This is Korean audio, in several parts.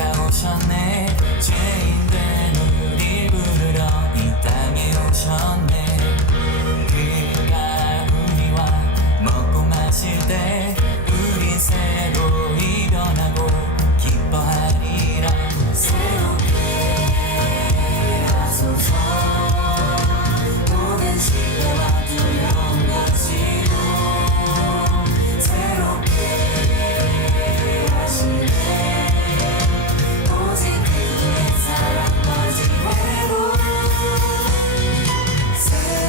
그가 오셨네. 죄인된 우릴 부르러 이 땅에 오셨네. 그가 우리와 먹고 마실 때 우리 새로이 변하고 기뻐하리라. 새롭게 하소서. 모든 시대와 두려운 것이로 새롭게 하시네. 오직 그의 사랑 거짓대로 새롭게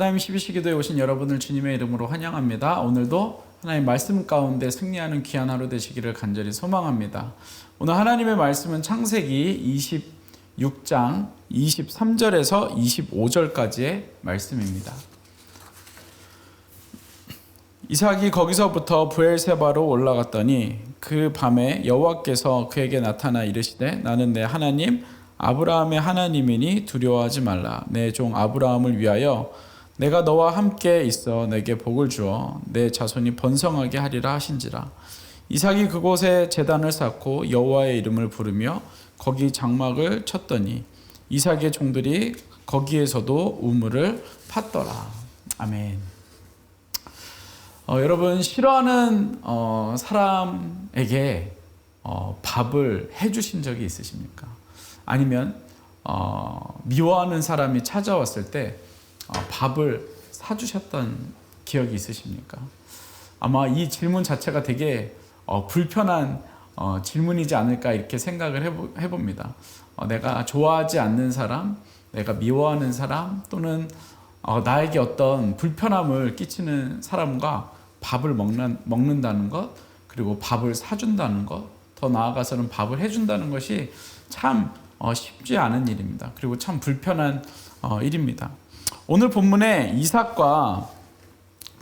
하나님 12시기도에 오신 여러분을 주님의 이름으로 환영합니다. 오늘도 하나님 말씀 가운데 승리하는 귀한 하루 되시기를 간절히 소망합니다. 오늘 하나님의 말씀은 창세기 26장 23절에서 25절까지의 말씀입니다. 이삭이 거기서부터 브엘세바로 올라갔더니 그 밤에 여호와께서 그에게 나타나 이르시되 나는 내 하나님 아브라함의 하나님이니 두려워하지 말라. 내 종 아브라함을 위하여 내가 너와 함께 있어 내게 복을 주어 내 자손이 번성하게 하리라 하신지라. 이삭이 그곳에 제단을 쌓고 여호와의 이름을 부르며 거기 장막을 쳤더니 이삭의 종들이 거기에서도 우물을 팠더라. 아멘. 여러분, 싫어하는 사람에게 밥을 해주신 적이 있으십니까? 아니면 미워하는 사람이 찾아왔을 때 밥을 사주셨던 기억이 있으십니까? 아마 이 질문 자체가 되게 불편한 질문이지 않을까 이렇게 생각을 해봅니다. 내가 좋아하지 않는 사람, 내가 미워하는 사람, 또는 나에게 어떤 불편함을 끼치는 사람과 밥을 먹는다는 것, 그리고 밥을 사준다는 것, 더 나아가서는 밥을 해준다는 것이 참 쉽지 않은 일입니다. 그리고 참 불편한 일입니다. 오늘 본문에 이삭과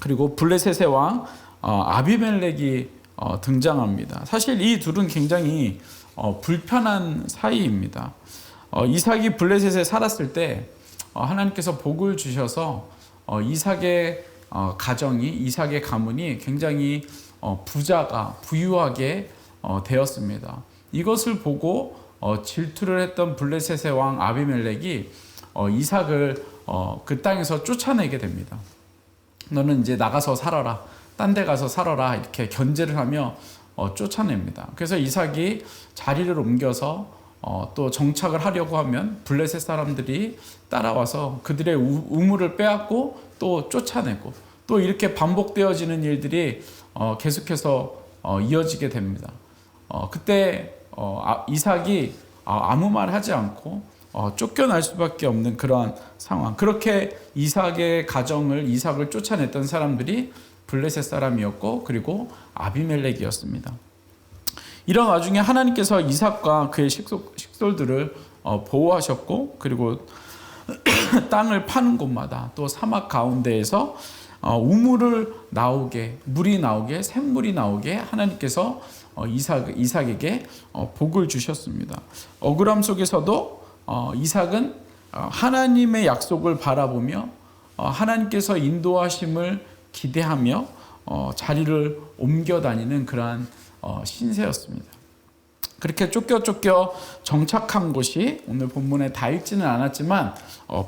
그리고 블레셋의 왕 아비멜렉이 등장합니다. 사실 이 둘은 굉장히 불편한 사이입니다. 이삭이 블레셋에 살았을 때 하나님께서 복을 주셔서 이삭의 가정이, 이삭의 가문이 굉장히 부유하게 되었습니다. 이것을 보고 질투를 했던 블레셋의 왕 아비멜렉이 이삭을 그 땅에서 쫓아내게 됩니다. 너는 이제 나가서 살아라, 딴 데 가서 살아라, 이렇게 견제를 하며 쫓아냅니다. 그래서 이삭이 자리를 옮겨서 또 정착을 하려고 하면 블레셋 사람들이 따라와서 그들의 우물을 빼앗고 또 쫓아내고, 또 이렇게 반복되어지는 일들이 계속해서 이어지게 됩니다. 그때 이삭이 아무 말 하지 않고 쫓겨날 수밖에 없는 그러한 상황. 그렇게 이삭의 가정을, 이삭을 쫓아냈던 사람들이 블레셋 사람이었고, 그리고 아비멜렉이었습니다. 이런 와중에 하나님께서 이삭과 그의 식솔들을 보호하셨고, 그리고 땅을 파는 곳마다 또 사막 가운데에서 우물을 나오게, 물이 나오게, 샘물이 나오게 하나님께서 이삭에게 복을 주셨습니다. 억울함 속에서도 이삭은 하나님의 약속을 바라보며 하나님께서 인도하심을 기대하며 자리를 옮겨 다니는 그러한 신세였습니다. 그렇게 쫓겨 정착한 곳이 오늘 본문에 다 읽지는 않았지만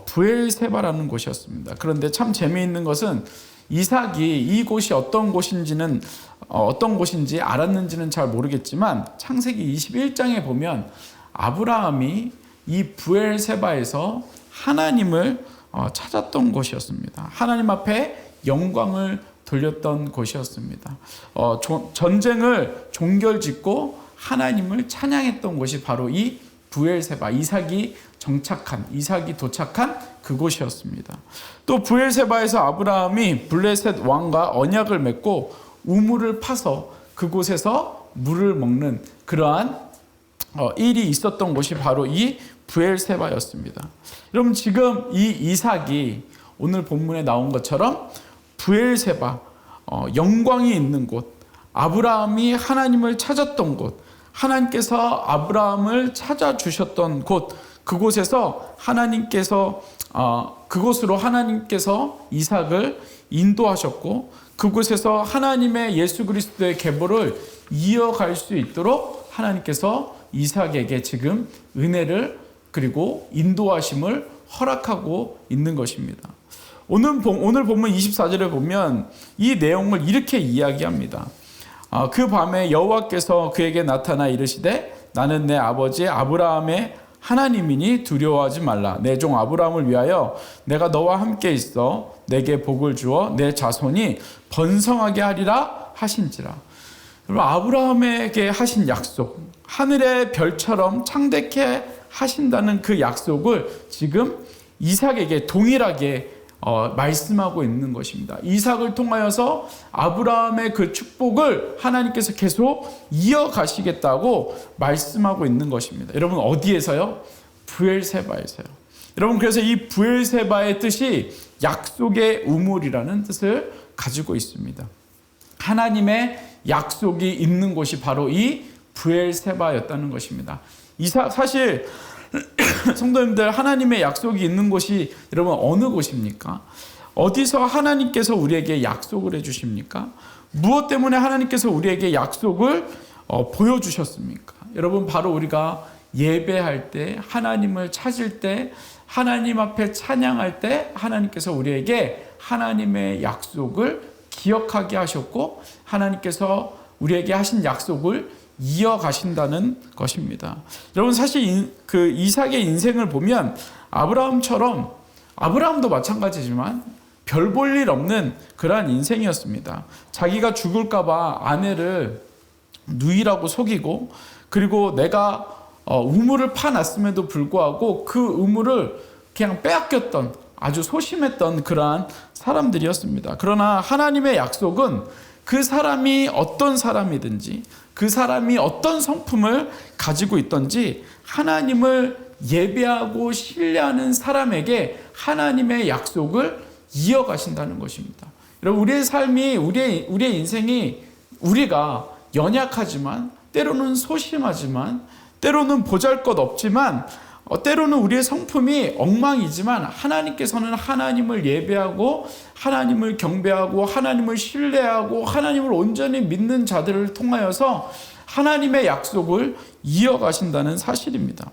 브엘세바라는 곳이었습니다. 그런데 참 재미있는 것은 이삭이 이곳이 어떤 곳인지 알았는지는 잘 모르겠지만 창세기 21장에 보면 아브라함이 이 브엘세바에서 하나님을 찾았던 곳이었습니다. 하나님 앞에 영광을 돌렸던 곳이었습니다. 전쟁을 종결짓고 하나님을 찬양했던 곳이 바로 이 브엘세바, 이삭이 도착한 그곳이었습니다. 또 브엘세바에서 아브라함이 블레셋 왕과 언약을 맺고 우물을 파서 그곳에서 물을 먹는 그러한 일이 있었던 곳이 바로 이 브엘세바였습니다. 여러분, 지금 이 이삭이 오늘 본문에 나온 것처럼 브엘세바, 영광이 있는 곳, 아브라함이 하나님을 찾았던 곳, 하나님께서 아브라함을 찾아주셨던 곳, 그곳에서 그곳으로 하나님께서 이삭을 인도하셨고, 그곳에서 하나님의 예수 그리스도의 계보를 이어갈 수 있도록 하나님께서 이삭에게 지금 은혜를, 그리고 인도하심을 허락하고 있는 것입니다. 오늘 본문 24절에 보면 이 내용을 이렇게 이야기합니다. 그 밤에 여호와께서 그에게 나타나 이르시되 나는 내 아버지 아브라함의 하나님이니 두려워하지 말라. 내 종 아브라함을 위하여 내가 너와 함께 있어 내게 복을 주어 내 자손이 번성하게 하리라 하신지라. 여러분, 아브라함에게 하신 약속, 하늘의 별처럼 창대케 하신다는 그 약속을 지금 이삭에게 동일하게 말씀하고 있는 것입니다. 이삭을 통하여서 아브라함의 그 축복을 하나님께서 계속 이어가시겠다고 말씀하고 있는 것입니다. 여러분 어디에서요? 브엘세바에서요. 여러분 그래서 이 브엘세바의 뜻이 약속의 우물이라는 뜻을 가지고 있습니다. 하나님의 약속이 있는 곳이 바로 이 브엘세바였다는 것입니다. 사실 성도님들, 하나님의 약속이 있는 곳이 여러분 어느 곳입니까? 어디서 하나님께서 우리에게 약속을 해주십니까? 무엇 때문에 하나님께서 우리에게 약속을 보여주셨습니까? 여러분 바로 우리가 예배할 때, 하나님을 찾을 때, 하나님 앞에 찬양할 때 하나님께서 우리에게 하나님의 약속을 기억하게 하셨고 하나님께서 우리에게 하신 약속을 이어가신다는 것입니다. 여러분 사실 그 이삭의 인생을 보면 아브라함처럼, 아브라함도 마찬가지지만 별 볼 일 없는 그러한 인생이었습니다. 자기가 죽을까 봐 아내를 누이라고 속이고, 그리고 내가 우물을 파놨음에도 불구하고 그 우물을 그냥 빼앗겼던, 아주 소심했던 그러한 사람들이었습니다. 그러나 하나님의 약속은 그 사람이 어떤 사람이든지, 그 사람이 어떤 성품을 가지고 있든지 하나님을 예배하고 신뢰하는 사람에게 하나님의 약속을 이어가신다는 것입니다. 여러분 우리의 삶이, 우리의 인생이, 우리가 연약하지만, 때로는 소심하지만, 때로는 보잘것없지만, 때로는 우리의 성품이 엉망이지만 하나님께서는 하나님을 예배하고 하나님을 경배하고 하나님을 신뢰하고 하나님을 온전히 믿는 자들을 통하여서 하나님의 약속을 이어가신다는 사실입니다.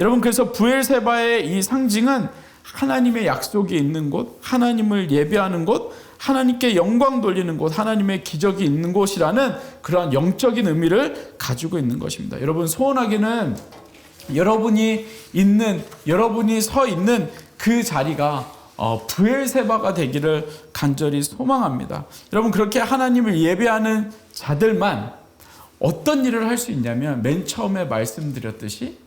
여러분 그래서 브엘세바의 이 상징은 하나님의 약속이 있는 곳, 하나님을 예배하는 곳, 하나님께 영광 돌리는 곳, 하나님의 기적이 있는 곳이라는 그러한 영적인 의미를 가지고 있는 것입니다. 여러분 소원하기는 여러분이 서 있는 그 자리가 브엘세바가 되기를 간절히 소망합니다. 여러분 그렇게 하나님을 예배하는 자들만 어떤 일을 할 수 있냐면, 맨 처음에 말씀드렸듯이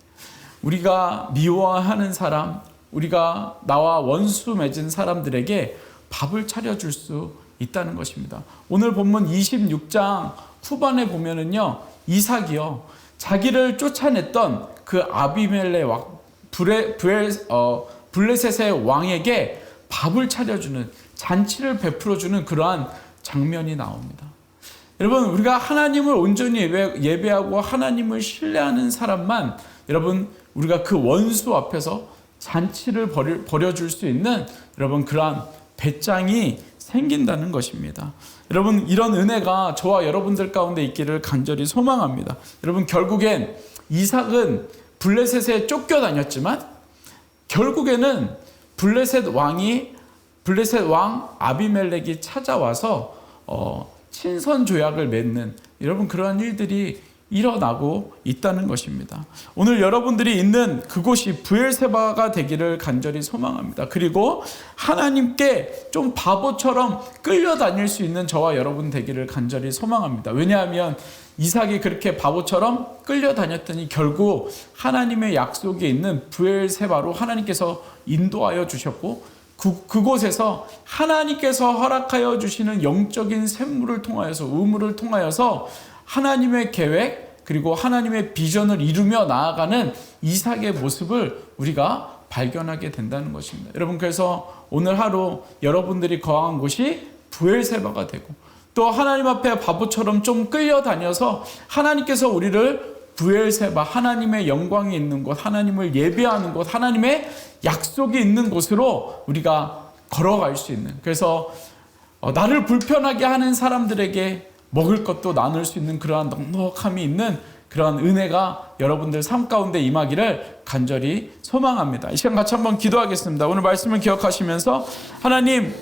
우리가 미워하는 사람, 우리가 나와 원수 맺은 사람들에게 밥을 차려줄 수 있다는 것입니다. 오늘 본문 26장 후반에 보면은요, 이삭이요, 자기를 쫓아냈던 그 아비멜렉 블레셋의 왕에게 밥을 차려주는, 잔치를 베풀어주는 그러한 장면이 나옵니다. 여러분 우리가 하나님을 온전히 예배하고 하나님을 신뢰하는 사람만, 여러분 우리가 그 원수 앞에서 잔치를 벌여줄 수 있는 여러분 그러한 배짱이 생긴다는 것입니다. 여러분 이런 은혜가 저와 여러분들 가운데 있기를 간절히 소망합니다. 여러분 결국엔 이삭은 블레셋에 쫓겨다녔지만 결국에는 블레셋 왕 아비멜렉이 찾아와서 친선 조약을 맺는 여러분 그러한 일들이 일어나고 있다는 것입니다. 오늘 여러분들이 있는 그곳이 브엘세바가 되기를 간절히 소망합니다. 그리고 하나님께 좀 바보처럼 끌려다닐 수 있는 저와 여러분 되기를 간절히 소망합니다. 왜냐하면 이삭이 그렇게 바보처럼 끌려다녔더니 결국 하나님의 약속에 있는 브엘세바로 하나님께서 인도하여 주셨고, 그곳에서 하나님께서 허락하여 주시는 영적인 샘물을 통하여서, 우물을 통하여서 하나님의 계획 그리고 하나님의 비전을 이루며 나아가는 이삭의 모습을 우리가 발견하게 된다는 것입니다. 여러분 그래서 오늘 하루 여러분들이 거한 곳이 브엘세바가 되고, 또 하나님 앞에 바보처럼 좀 끌려다녀서 하나님께서 우리를 브엘세바, 하나님의 영광이 있는 곳, 하나님을 예배하는 곳, 하나님의 약속이 있는 곳으로 우리가 걸어갈 수 있는, 그래서 나를 불편하게 하는 사람들에게 먹을 것도 나눌 수 있는 그러한 넉넉함이 있는 그러한 은혜가 여러분들 삶 가운데 임하기를 간절히 소망합니다. 이 시간 같이 한번 기도하겠습니다. 오늘 말씀을 기억하시면서 하나님,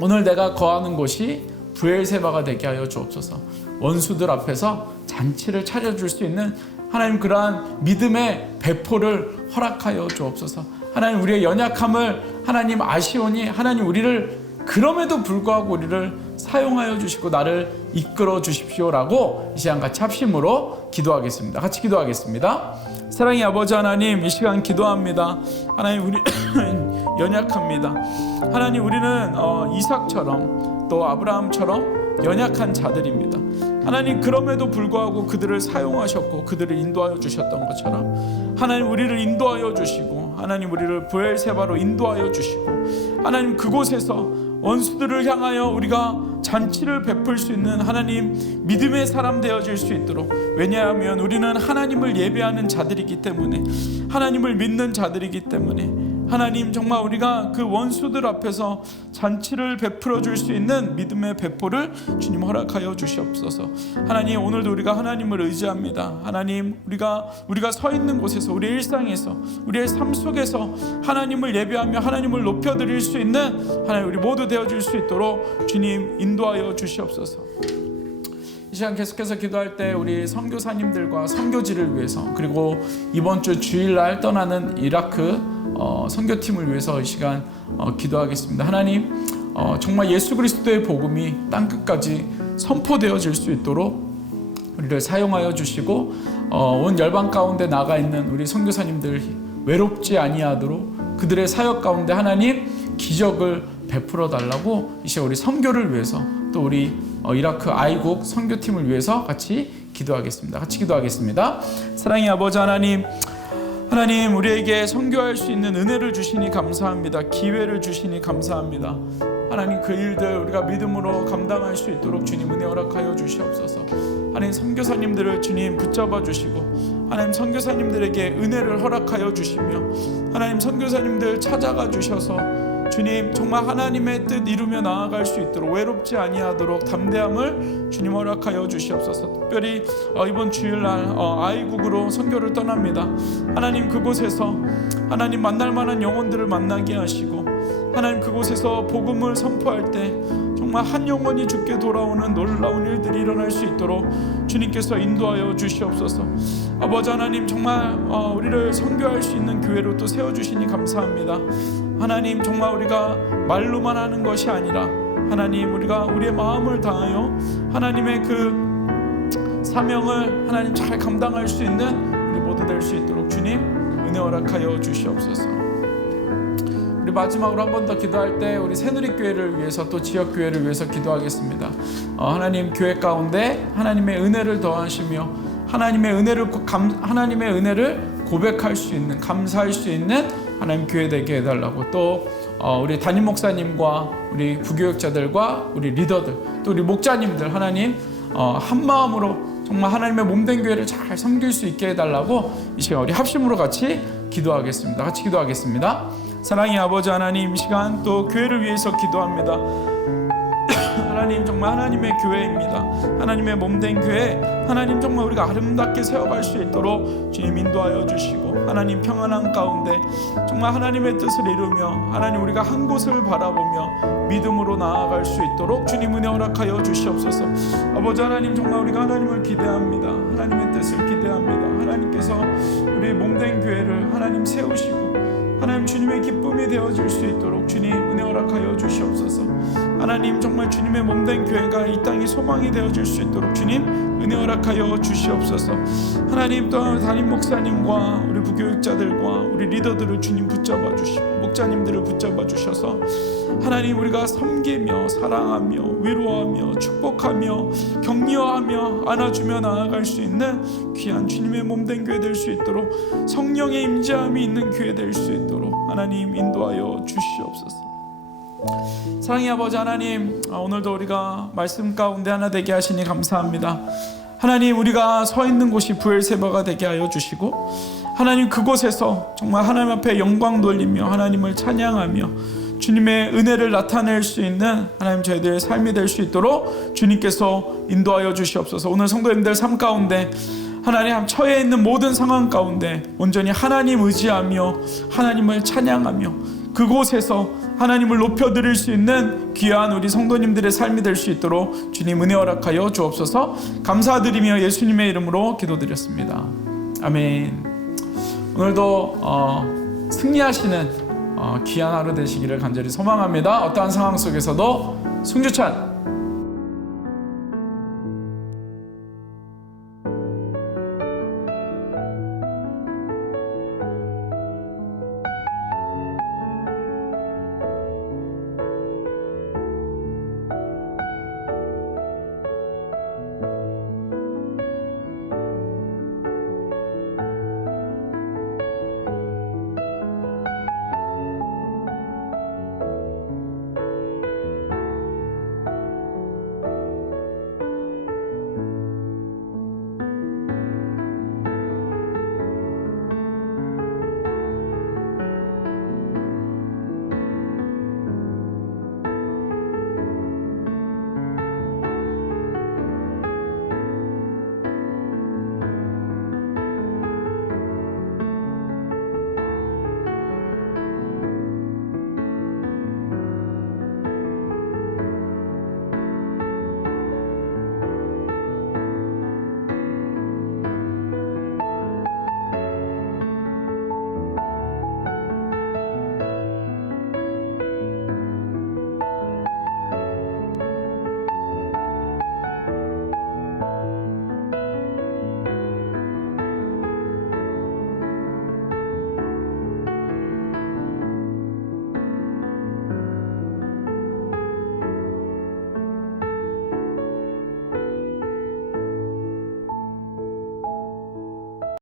오늘 내가 거하는 곳이 브엘세바가 되게 하여 주옵소서. 원수들 앞에서 잔치를 차려줄 수 있는 하나님 그러한 믿음의 배포를 허락하여 주옵소서. 하나님 우리의 연약함을 하나님 아시오니 하나님 우리를 그럼에도 불구하고 우리를 사용하여 주시고 나를 이끌어 주십시오라고 이 시간 같이 합심으로 기도하겠습니다. 같이 기도하겠습니다. 사랑의 아버지 하나님, 이 시간 기도합니다. 하나님 우리 연약합니다. 하나님, 우리는 이삭처럼 또 아브라함처럼 연약한 자들입니다. 하나님, 그럼에도 불구하고 그들을 사용하셨고 그들을 인도하여 주셨던 것처럼 하나님, 우리를 인도하여 주시고 하나님, 우리를 브엘세바로 인도하여 주시고 하나님, 그곳에서 원수들을 향하여 우리가 잔치를 베풀 수 있는 하나님 믿음의 사람 되어질 수 있도록, 왜냐하면 우리는 하나님을 예배하는 자들이기 때문에, 하나님을 믿는 자들이기 때문에 하나님, 정말 우리가 그 원수들 앞에서 잔치를 베풀어 줄 수 있는 믿음의 배포를 주님 허락하여 주시옵소서. 하나님, 오늘도 우리가 하나님을 의지합니다. 하나님, 우리가 서 있는 곳에서, 우리의 일상에서, 우리의 삶 속에서 하나님을 예배하며 하나님을 높여드릴 수 있는 하나님, 우리 모두 되어질 수 있도록 주님 인도하여 주시옵소서. 이 시간 계속해서 기도할 때 우리 선교사님들과 선교지를 위해서, 그리고 이번 주 주일날 떠나는 이라크 선교팀을 위해서 이 시간 기도하겠습니다. 하나님, 정말 예수 그리스도의 복음이 땅끝까지 선포되어질 수 있도록 우리를 사용하여 주시고, 온 열방 가운데 나가 있는 우리 선교사님들 외롭지 아니하도록 그들의 사역 가운데 하나님 기적을 베풀어 달라고 이 시간 우리 선교를 위해서, 또 우리 이라크 아이국 선교팀을 위해서 같이 기도하겠습니다. 같이 기도하겠습니다. 사랑의 아버지 하나님, 하나님, 우리에게 선교할 수 있는 은혜를 주시니 감사합니다. 기회를 주시니 감사합니다. 하나님, 그 일들 우리가 믿음으로 감당할 수 있도록 주님 은혜 허락하여 주시옵소서. 하나님, 선교사님들을 주님 붙잡아 주시고 하나님, 선교사님들에게 은혜를 허락하여 주시며 하나님, 선교사님들 찾아가 주셔서 주님 정말 하나님의 뜻 이루며 나아갈 수 있도록 외롭지 아니하도록 담대함을 주님 허락하여 주시옵소서. 특별히 이번 주일날 아이국으로 선교를 떠납니다. 하나님, 그곳에서 하나님 만날 만한 영혼들을 만나게 하시고 하나님, 그곳에서 복음을 선포할 때 정말 한 영혼이 죽게 돌아오는 놀라운 일들이 일어날 수 있도록 주님께서 인도하여 주시옵소서. 아버지 하나님, 정말 우리를 선교할 수 있는 교회로 또 세워주시니 감사합니다. 하나님, 정말 우리가 말로만 하는 것이 아니라 하나님, 우리가 우리의 마음을 다하여 하나님의 그 사명을 하나님 잘 감당할 수 있는 우리 모두 될 수 있도록 주님 은혜 허락하여 주시옵소서. 우리 마지막으로 한 번 더 기도할 때 우리 새누리교회를 위해서, 또 지역교회를 위해서 기도하겠습니다. 하나님, 교회 가운데 하나님의 은혜를 더하시며 하나님의 은혜를 고백할 수 있는, 감사할 수 있는 하나님 교회 되게 해달라고, 또 우리 담임 목사님과 우리 부교육자들과 우리 리더들, 또 우리 목자님들 하나님 한 마음으로 정말 하나님의 몸된 교회를 잘 섬길 수 있게 해달라고 이 시간 우리 합심으로 같이 기도하겠습니다. 같이 기도하겠습니다. 사랑의 아버지 하나님, 이 시간 또 교회를 위해서 기도합니다. 하나님, 정말 하나님의 교회입니다. 하나님의 몸된 교회, 하나님 정말 우리가 아름답게 세워갈 수 있도록 주님 인도하여 주시고 하나님 평안한 가운데 정말 하나님의 뜻을 이루며 하나님 우리가 한 곳을 바라보며 믿음으로 나아갈 수 있도록 주님 은혜 허락하여 주시옵소서. 아버지 하나님, 정말 우리가 하나님을 기대합니다. 하나님의 뜻을 기대합니다. 하나님께서 우리 몸된 교회를 하나님 세우시고 하나님 주님의 기쁨이 되어질 수 있도록 주님 은혜 허락하여 주시옵소서. 하나님, 정말 주님의 몸된 교회가 이 땅이 소망이 되어질 수 있도록 주님 은혜 허락하여 주시옵소서. 하나님, 또 담임 목사님과 우리 부교육자들과 우리 리더들을 주님 붙잡아 주시고 목자님들을 붙잡아 주셔서 하나님, 우리가 섬기며 사랑하며 위로하며 축복하며 격려하며 안아주며 나아갈 수 있는 귀한 주님의 몸된 교회 될 수 있도록, 성령의 임재함이 있는 교회 될 수 있도록 하나님 인도하여 주시옵소서. 사랑의 아버지 하나님, 오늘도 우리가 말씀 가운데 하나 되게 하시니 감사합니다. 하나님, 우리가 서 있는 곳이 브엘세바가 되게 하여 주시고 하나님, 그곳에서 정말 하나님 앞에 영광 돌리며 하나님을 찬양하며 주님의 은혜를 나타낼 수 있는 하나님 저희들의 삶이 될 수 있도록 주님께서 인도하여 주시옵소서. 오늘 성도님들 삶 가운데 하나님 처해 있는 모든 상황 가운데 온전히 하나님 의지하며 하나님을 찬양하며 그곳에서 하나님을 높여드릴 수 있는 귀한 우리 성도님들의 삶이 될 수 있도록 주님 은혜 허락하여 주옵소서. 감사드리며 예수님의 이름으로 기도드렸습니다. 아멘. 오늘도 승리하시는 귀한 하루 되시기를 간절히 소망합니다. 어떠한 상황 속에서도 승주찬